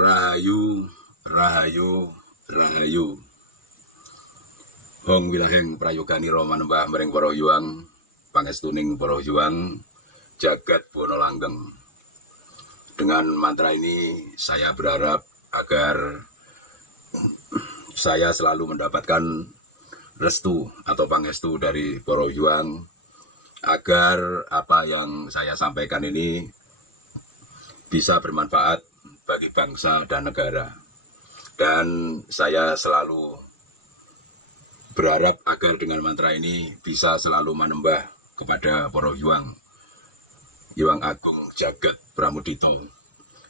Rahayu, rahayu, rahayu. Hong wilahing prayoganira manembah mring para yuang, pangestuning para yuang, jagat bono langgeng. Dengan mantra ini saya berharap agar saya selalu mendapatkan restu atau pangestu dari para yuang, agar apa yang saya sampaikan ini bisa bermanfaat bagi bangsa dan negara. Dan saya selalu berharap agar dengan mantra ini bisa selalu manembah kepada para yuang, Yuang Agung Jagat Pramudito,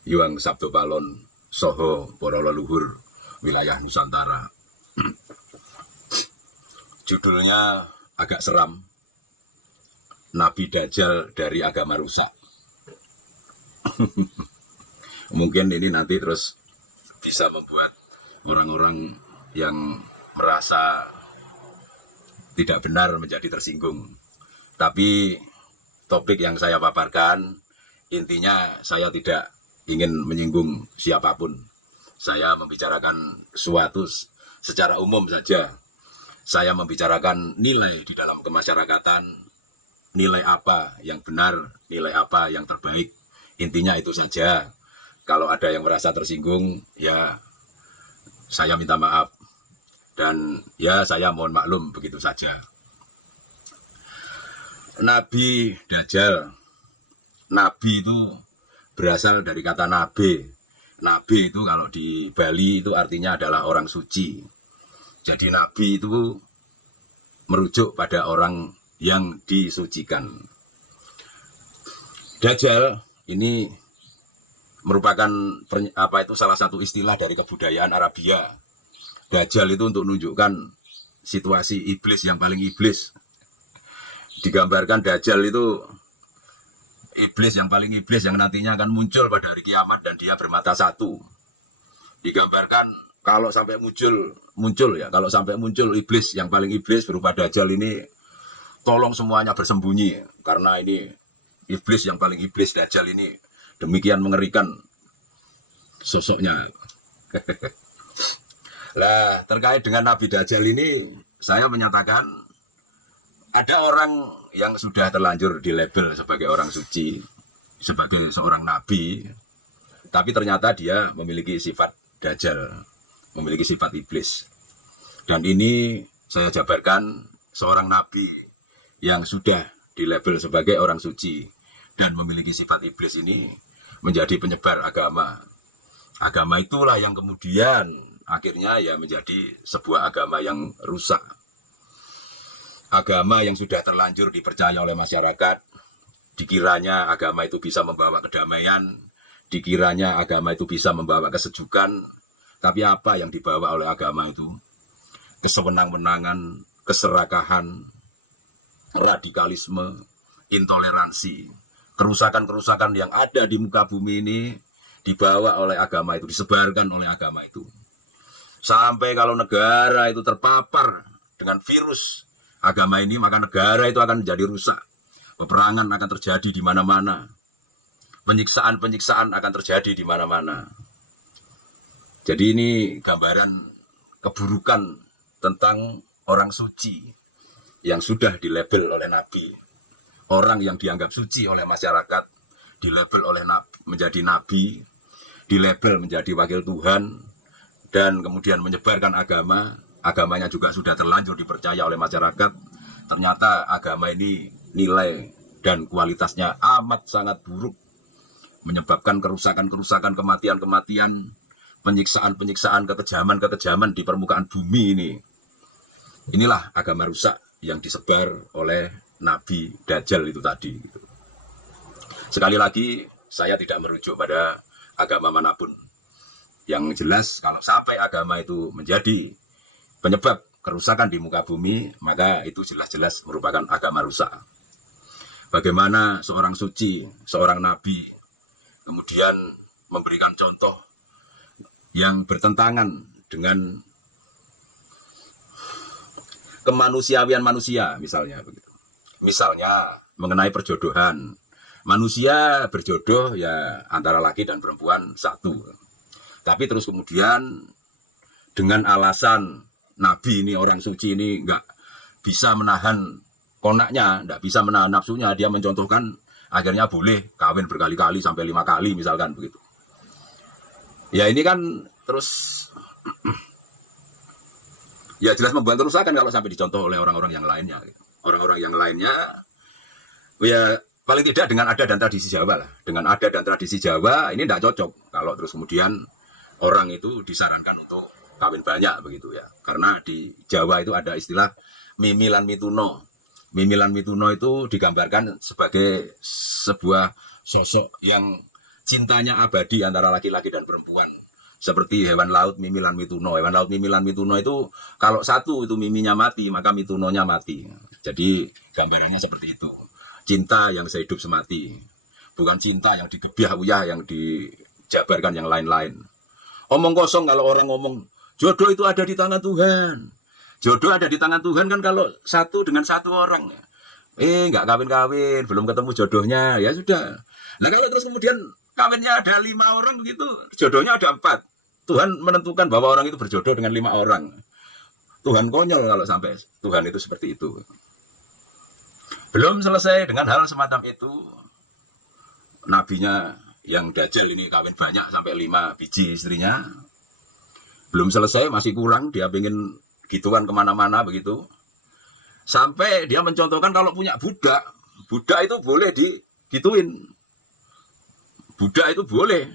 Yuang Sabdo Palon, Soho para leluhur wilayah Nusantara. Judulnya agak seram, Nabi Dajjal dari agama rusak. Mungkin ini nanti terus bisa membuat orang-orang yang merasa tidak benar menjadi tersinggung. Tapi topik yang saya paparkan, intinya saya tidak ingin menyinggung siapapun. Saya membicarakan suatu secara umum saja. Saya membicarakan nilai di dalam kemasyarakatan, nilai apa yang benar, nilai apa yang terbaik. Intinya itu saja. Kalau ada yang merasa tersinggung, ya saya minta maaf. Dan ya saya mohon maklum begitu saja. Nabi Dajjal. Nabi itu berasal dari kata nabe. Nabe itu kalau di Bali itu artinya adalah orang suci. Jadi nabi itu merujuk pada orang yang disucikan. Dajjal ini merupakan salah satu istilah dari kebudayaan Arabia. Dajjal itu untuk menunjukkan situasi iblis yang paling iblis. Digambarkan Dajjal itu iblis yang paling iblis yang nantinya akan muncul pada hari kiamat dan dia bermata satu. Digambarkan kalau sampai muncul iblis yang paling iblis berupa Dajjal ini, tolong semuanya bersembunyi karena ini iblis yang paling iblis. Dajjal ini demikian mengerikan sosoknya. Lah, terkait dengan Nabi Dajjal ini, saya menyatakan ada orang yang sudah terlanjur di label sebagai orang suci, sebagai seorang nabi, tapi ternyata dia memiliki sifat Dajjal, memiliki sifat iblis. Dan ini saya jabarkan seorang nabi yang sudah di label sebagai orang suci dan memiliki sifat iblis ini menjadi penyebar agama. Agama itulah yang kemudian akhirnya ya menjadi sebuah agama yang rusak. Agama yang sudah terlanjur dipercaya oleh masyarakat, dikiranya agama itu bisa membawa kedamaian, dikiranya agama itu bisa membawa kesejukan, tapi apa yang dibawa oleh agama itu? Kesewenang-wenangan, keserakahan, radikalisme, intoleransi, kerusakan-kerusakan yang ada di muka bumi ini dibawa oleh agama itu, disebarkan oleh agama itu. Sampai kalau negara itu terpapar dengan virus agama ini, maka negara itu akan menjadi rusak. Peperangan akan terjadi di mana-mana. Penyiksaan-penyiksaan akan terjadi di mana-mana. Jadi ini gambaran keburukan tentang orang suci yang sudah dilabel oleh Nabi. Orang yang dianggap suci oleh masyarakat, dilabel oleh nabi, menjadi nabi, dilabel menjadi wakil Tuhan, dan kemudian menyebarkan agama. Agamanya juga sudah terlanjur dipercaya oleh masyarakat. Ternyata agama ini nilai dan kualitasnya amat sangat buruk, menyebabkan kerusakan-kerusakan, kematian-kematian, penyiksaan-penyiksaan, kekejaman-kekejaman di permukaan bumi ini. Inilah agama rusak yang disebar oleh Nabi Dajjal itu tadi. Sekali lagi, saya tidak merujuk pada agama manapun. Yang jelas, kalau sampai agama itu menjadi penyebab kerusakan di muka bumi, maka itu jelas-jelas merupakan agama rusak. Bagaimana seorang suci, seorang nabi, kemudian memberikan contoh yang bertentangan dengan kemanusiawian manusia, misalnya begitu. Misalnya mengenai perjodohan. Manusia berjodoh ya antara laki dan perempuan satu. Tapi terus kemudian dengan alasan Nabi ini orang suci ini nggak bisa menahan konaknya, nggak bisa menahan nafsunya, dia mencontohkan akhirnya boleh kawin berkali-kali sampai 5 kali misalkan begitu. Ya ini kan terus ya jelas membuat kerusakan kalau sampai dicontoh oleh orang-orang yang lainnya. Orang-orang yang lainnya ya paling tidak dengan adat dan tradisi Jawa lah. Dengan adat dan tradisi Jawa ini tidak cocok kalau terus kemudian orang itu disarankan untuk kawin banyak begitu ya. Karena di Jawa itu ada istilah mimilan mituno. Mimilan mituno itu digambarkan sebagai sebuah sosok yang cintanya abadi antara laki-laki dan perempuan. Seperti hewan laut mimilan mituno. Hewan laut mimilan mituno itu kalau satu itu miminya mati, maka mitunonya mati. Jadi gambarannya seperti itu. Cinta yang sehidup semati. Bukan cinta yang digebiah-uyah, yang dijabarkan yang lain-lain. Omong kosong kalau orang ngomong, jodoh itu ada di tangan Tuhan. Jodoh ada di tangan Tuhan kan kalau satu dengan satu orang. Nggak kawin-kawin, belum ketemu jodohnya, ya sudah. Nah kalau terus kemudian kawinnya ada 5 orang begitu, jodohnya ada 4. Tuhan menentukan bahwa orang itu berjodoh dengan 5 orang. Tuhan konyol kalau sampai Tuhan itu seperti itu. Belum selesai dengan hal semacam itu, nabinya yang Dajjal ini kawin banyak sampai 5 biji istrinya. Belum selesai, masih kurang, dia pengen gituan kemana-mana begitu. Sampai dia mencontohkan kalau punya budak, budak itu boleh digituin. Budak itu boleh.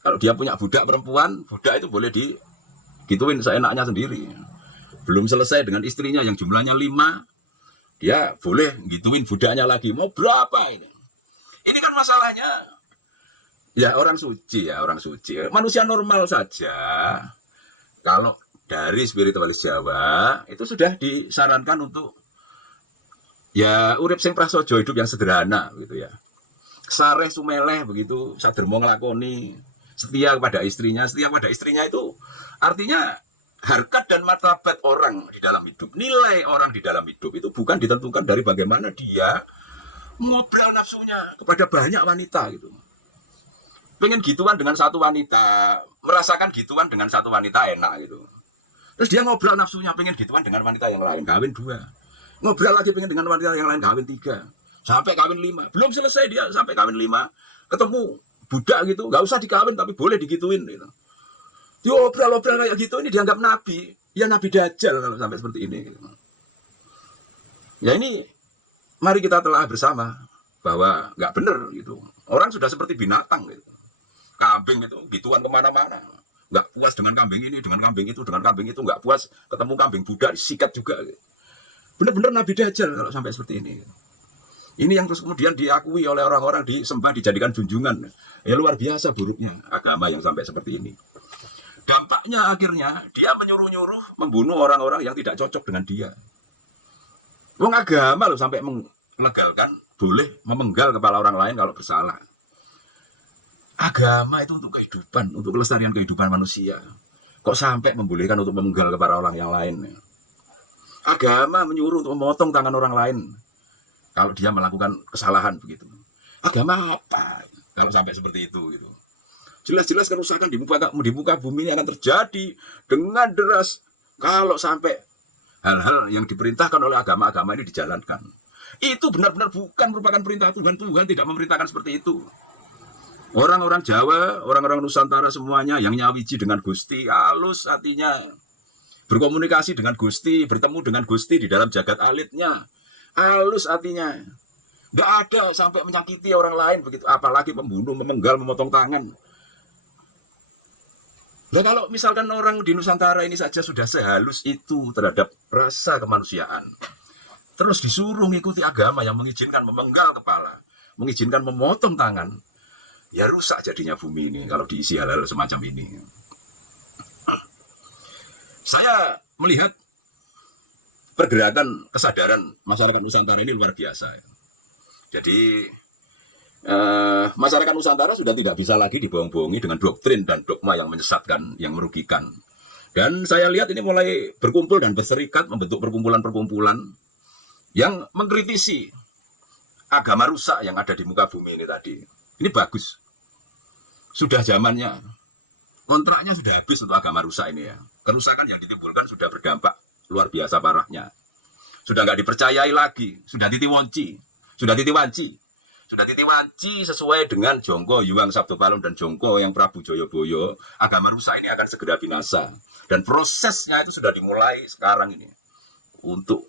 Kalau dia punya budak perempuan, budak itu boleh digituin seenaknya sendiri. Belum selesai dengan istrinya yang jumlahnya 5, dia boleh gituin budaknya lagi. Mau berapa ini? Ini kan masalahnya, ya orang suci ya, orang suci. Manusia normal saja. Kalau dari spiritualis Jawa, itu sudah disarankan untuk ya urip sing prasaja, hidup yang sederhana gitu ya. Sareh sumeleh begitu, sadermo nglakoni, setia kepada istrinya. Setia kepada istrinya itu artinya harkat dan martabat orang di dalam hidup, nilai orang di dalam hidup itu bukan ditentukan dari bagaimana dia ngobrol nafsunya kepada banyak wanita gitu. Pengen gituan dengan satu wanita, merasakan gituan dengan satu wanita enak gitu. Terus dia ngobrol nafsunya pengen gituan dengan wanita yang lain, kawin 2. Ngobrol lagi pengen dengan wanita yang lain, kawin 3. Sampai kawin 5. Belum selesai dia sampai kawin 5. Ketemu budak gitu, nggak usah dikawin tapi boleh digituin gitu. Diobrol-obrol kayak gitu, ini dianggap nabi. Ya nabi Dajjal kalau sampai seperti ini gitu. Ya ini mari kita telah bersama bahwa nggak benar gitu. Orang sudah seperti binatang gitu. Kambing itu gituan kemana-mana. Nggak puas dengan kambing ini, dengan kambing itu, dengan kambing itu. Nggak puas ketemu kambing budak, disikat juga gitu. Benar-benar nabi Dajjal kalau sampai seperti ini. Ini yang terus kemudian diakui oleh orang-orang, disembah, dijadikan junjungan. Ya luar biasa buruknya agama yang sampai seperti ini. Dampaknya akhirnya dia menyuruh-nyuruh membunuh orang-orang yang tidak cocok dengan dia. Wong agama loh sampai melegalkan boleh memenggal kepala orang lain kalau bersalah. Agama itu untuk kehidupan, untuk kelestarian kehidupan manusia. Kok sampai membolehkan untuk memenggal kepala orang yang lain? Agama menyuruh untuk memotong tangan orang lain kalau dia melakukan kesalahan begitu. Agama apa kalau sampai seperti itu gitu. Jelas-jelas kerusakan di muka bumi ini akan terjadi dengan deras kalau sampai hal-hal yang diperintahkan oleh agama-agama ini dijalankan. Itu benar-benar bukan merupakan perintah Tuhan. Tuhan tidak memerintahkan seperti itu. Orang-orang Jawa, orang-orang Nusantara semuanya yang nyawiji dengan Gusti, halus hatinya, berkomunikasi dengan Gusti, bertemu dengan Gusti di dalam jagat alitnya, halus hatinya. Nggak ada sampai menyakiti orang lain begitu, apalagi membunuh, memenggal, memotong tangan. Nah kalau misalkan orang di Nusantara ini saja sudah sehalus itu terhadap rasa kemanusiaan, terus disuruh mengikuti agama yang mengizinkan memenggal kepala, mengizinkan memotong tangan, ya rusak jadinya bumi ini kalau diisi hal-hal semacam ini. Saya melihat pergerakan kesadaran masyarakat Nusantara ini luar biasa. Jadi masyarakat Nusantara sudah tidak bisa lagi dibohong-bohongi dengan doktrin dan dogma yang menyesatkan, yang merugikan. Dan saya lihat ini mulai berkumpul dan berserikat membentuk perkumpulan-perkumpulan yang mengkritisi agama rusak yang ada di muka bumi ini tadi. Ini bagus. Sudah zamannya kontraknya sudah habis untuk agama rusak ini ya. Kerusakan yang ditimbulkan sudah berdampak luar biasa parahnya. Sudah nggak dipercayai lagi, sudah titiwanci sesuai dengan Jongko Yuang Sabtopalon dan Jongko yang Prabu Joyoboyo, agama rusak ini akan segera binasa. Dan prosesnya itu sudah dimulai sekarang ini untuk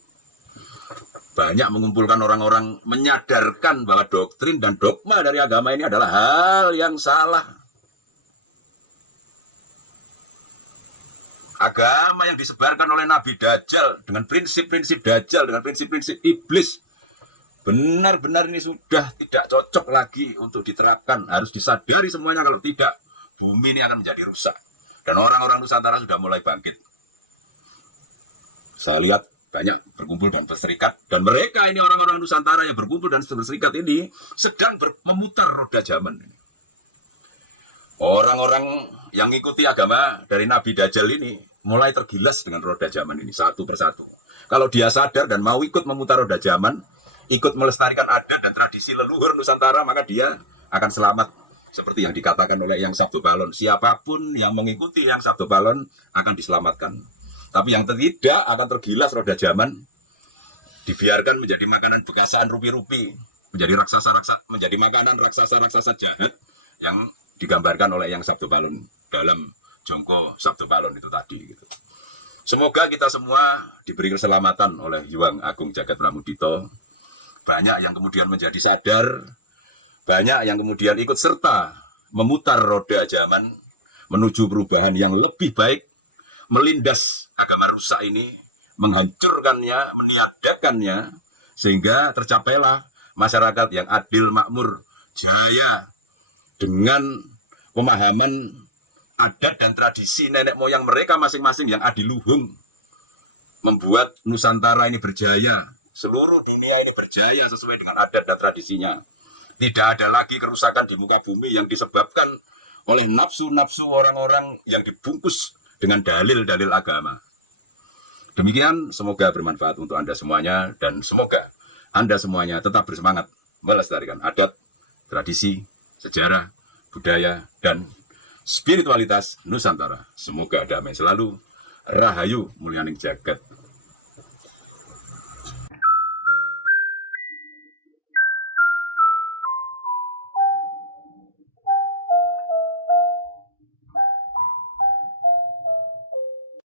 banyak mengumpulkan orang-orang, menyadarkan bahwa doktrin dan dogma dari agama ini adalah hal yang salah. Agama yang disebarkan oleh Nabi Dajjal dengan prinsip-prinsip Dajjal, dengan prinsip-prinsip iblis, benar-benar ini sudah tidak cocok lagi untuk diterapkan. Harus disadari semuanya, kalau tidak bumi ini akan menjadi rusak. Dan orang-orang Nusantara sudah mulai bangkit. Saya lihat banyak berkumpul dan berserikat. Dan mereka ini orang-orang Nusantara yang berkumpul dan berserikat ini sedang memutar roda zaman ini. Orang-orang yang mengikuti agama dari Nabi Dajjal ini mulai tergilas dengan roda zaman ini satu persatu. Kalau dia sadar dan mau ikut memutar roda zaman, ikut melestarikan adat dan tradisi leluhur Nusantara, maka dia akan selamat. Seperti yang dikatakan oleh Yang Sabtopalon, siapapun yang mengikuti Yang Sabtopalon akan diselamatkan. Tapi yang tidak akan tergilas roda zaman, dibiarkan menjadi makanan bekasaan rupi-rupi, menjadi menjadi makanan raksasa-raksasa jahat yang digambarkan oleh Yang Sabtopalon dalam Jongko Sabtopalon itu tadi. Gitu. Semoga kita semua diberi keselamatan oleh Hyang Agung Jagat Pramudita. Banyak yang kemudian menjadi sadar, banyak yang kemudian ikut serta memutar roda zaman menuju perubahan yang lebih baik, melindas agama rusak ini, menghancurkannya, meniadakannya, sehingga tercapailah masyarakat yang adil, makmur, jaya, dengan pemahaman adat dan tradisi nenek moyang mereka masing-masing yang adiluhung, membuat Nusantara ini berjaya, seluruh dunia ini berjaya sesuai dengan adat dan tradisinya. Tidak ada lagi kerusakan di muka bumi yang disebabkan oleh nafsu-nafsu orang-orang yang dibungkus dengan dalil-dalil agama. Demikian, semoga bermanfaat untuk Anda semuanya, dan semoga Anda semuanya tetap bersemangat melestarikan adat, tradisi, sejarah, budaya, dan spiritualitas Nusantara. Semoga damai selalu, rahayu mulyaning jagat.